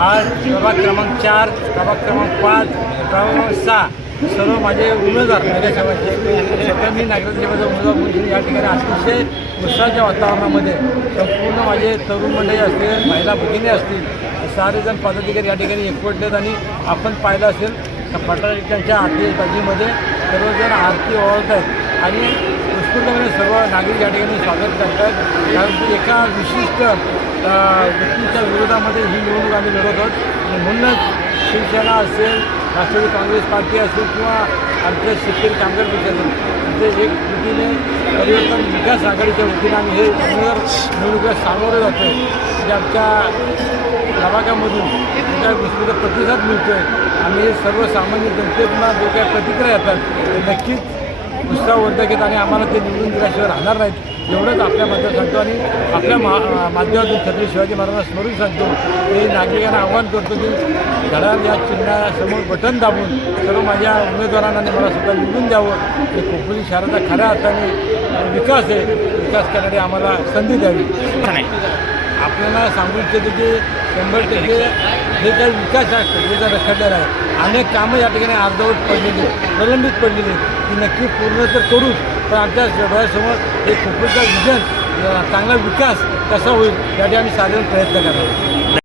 आज प्रभाग क्रमांक चार प्रभाग क्रमांक पाच प्रभाग सहा. सर्व माझे उमेदवार नगरसेवकाचे स्वतः मी नगरसेवकाचा उमेदवार म्हणून या ठिकाणी अतिशय उत्साहाच्या वातावरणामध्ये संपूर्ण माझे तरुण मंडळी असतील महिला भगिनी असतील सारेजण पदाधिकारी या ठिकाणी एकवटलेत आणि आपण पाहिलं असेल तर फटाक्यांच्या आरती बाजीमध्ये सर्वजण आरती ओळखत आहेत. आणि उत्स्फूर्तपणे सर्व नागरिक या ठिकाणी स्वागत करतात. कारण एका विशिष्ट व्यक्तीच्या विरोधामध्ये ही निवडणूक आम्ही लढत आहोत. म्हणूनच शिवसेना असेल राष्ट्रवादी काँग्रेस पार्टी असेल किंवा आमच्या शेतकरी कामगार पक्ष असेल ते एक कृतीने परिवर्तन विकास आघाडीच्या वतीने आम्ही हे उमेदवार निवडणुकीला सामोरं जातो जे म्हणजे आमच्या प्रभागामधून त्या गोष्टीचा प्रतिसाद मिळतो आहे आम्ही हे सर्वसामान्य जनतेतना जो काही प्रतिक्रिया येतात नक्कीच दुसरा उत्साहवर्धक घेत आणि आम्हाला ते निवडून दिल्याशिवाय राहणार नाहीत. एवढंच आपल्या माध्यमात सांगतो आणि आपल्या मा माध्यमातून छत्रपती शिवाजी महाराजांना स्मरून सांगतो. हे नागरिकांना आव्हान करतो की घड्याळ या चिन्हासमोर बटन दाबून सर्व माझ्या उमेदवारांना आणि मला सुद्धा निवडून द्यावं. हे कोकणी शहराचा खऱ्या अर्थाने विकास आहे. विकास करणारी आम्हाला संधी द्यावी. आपल्याला सांगू इच्छितो की शंभर टक्के हे काही विकास आहे हे जर रखडलेला आहे अनेक कामं या ठिकाणी अर्धवट पडलेली प्रलंबित पडलेली ती नक्की पूर्ण तर करूच पण आमच्या डोळ्यासमोर एक खोपोलीचा विजन चांगला विकास कसा होईल यासाठी आम्ही साधारण प्रयत्न करणार